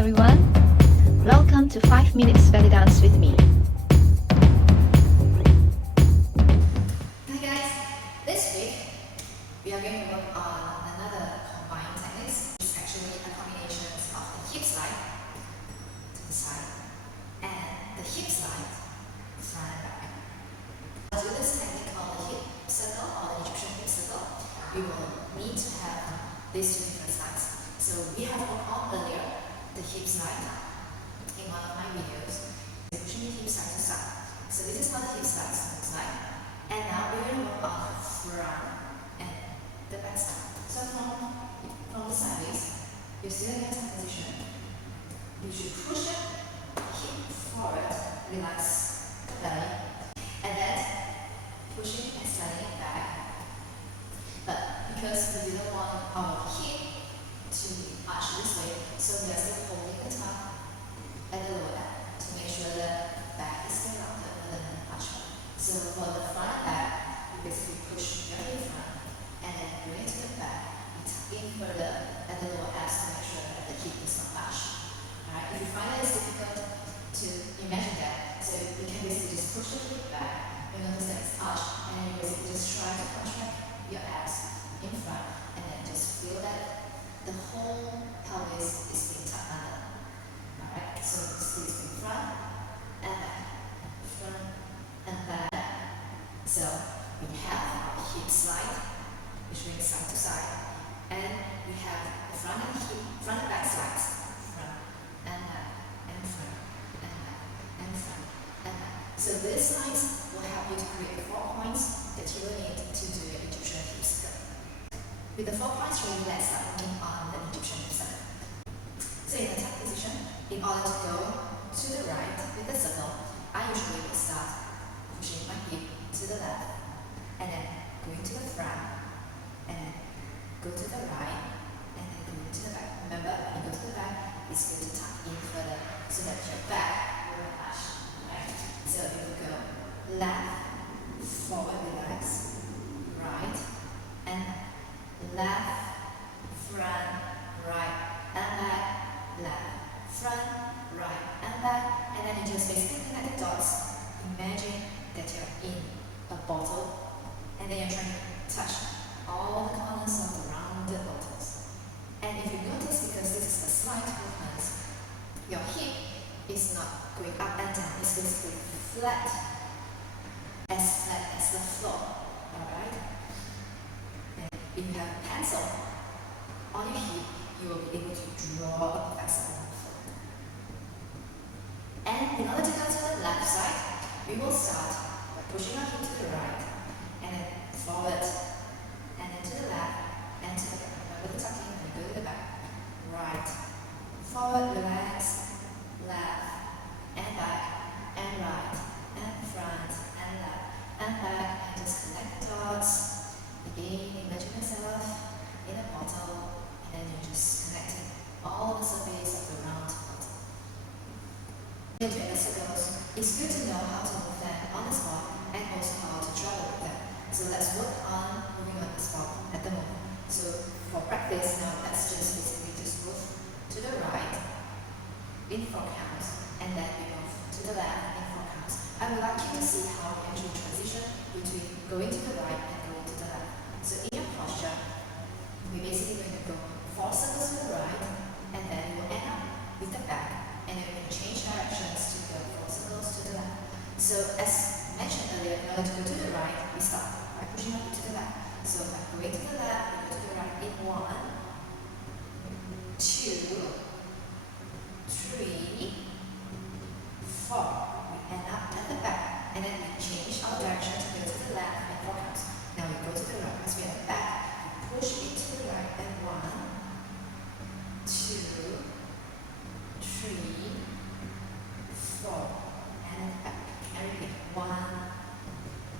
everyone. Welcome to 5 Minutes Belly Dance with me. Hi guys, this week we are going to work on another combined technique. It's actually a combination of the hip slide to the side and the hip slide front and back. To do this technique called the hip circle or the Egyptian hip circle, we will need to have these two different sides. So we have worked on earlier the hip slide in one of my videos, pushing the hip side to side. So this is what the hip slide looks like. And now we're going to work on the front and the back side. So from the sideways, you're still in a tight position. You should push it, hip forward, relax the belly, and then push it and sliding it back. But because we didn't want our hip to arch this way, so we are still holding the top and the lower back to make sure the back is still rounded rather than arched. So for the front and back, you basically push your hip front and then bring it to the back. You tuck in further at the lower abs to make sure that the hip is not arched. Alright, if you find that it's difficult to imagine that, so you can basically just push the hip back, you notice that it's arched, and then you basically just try to contract your abs in front, and then just feel that the whole pelvis is being tucked under. Alright, so squeeze in front and back, front and back. So we have our hip slide, which means side to side, and we have the front and back slides, front and back, and front and back, and front and back. So these slides will help you to create the 4 points that you will need to do your Egyptian hip circle. With the 4 points ready, let's start working on the Egyptian hip circle. So in a tuck position, in order to go to the right with the circle, I usually will start pushing my hip to the left, and then going to the front, and then go to the right, and then going to the back. Remember, when you go to the back, it's going to tuck in further so that your back will arch. Right? So you will go left, forward, relax, right, and left, front, right, and back, left, front, right, and back, and then you just basically connect the dots. Imagine that you're in a bottle, and then you're trying to touch all the corners of the rounded bottles. And if you notice, because this is a slight movement, your hip is not going up and down, it's basically flat as the floor. Alright? And if you have a pencil on your hip, you will be able to draw a pencil on the floor. And in order to go to the left side, we will start by pushing our hip to the right, and then forward, and then to the left, and to the back. Remember the tucking, and then go to the back. Right, forward, relax, left, and back, and right, and front, and left, and back, and just connect the dots. Again, imagine yourself in a bottle, and then you're just connecting all the surface of the round bottle. In the circles, it's good to know how to move them on the spot and also how to travel with them. So let's work on moving on the spot at the moment. So for practice now, let's just basically just move to the right in 4 counts, and then we move to the left in 4 counts. I would like you to see how we actually transition between going to the right and going to the left. So in your posture, we're basically going to go 4 circles to the right, and then we will end up with the back, and then we're going to change directions to go 4 circles to the left. So as mentioned earlier, in order to go to the right, we start by pushing up to the left. So by going to the left, we go to the right in 1, 2, 3, 4. We end up at the back, and then we change our direction to go to the left in 4 counts. Now we go to the right, as we are at the back, we push it to the right and 1, 2, 3, 4, and back. And repeat. 1,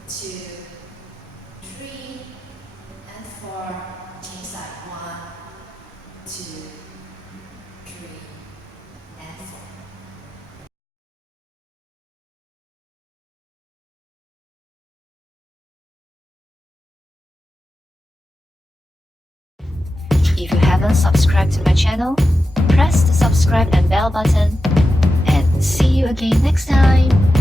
2, 3, and 4. Change side. 1, 2, 3, and 4. If you haven't subscribed to my channel, press the subscribe and bell bell button. And see you again next time.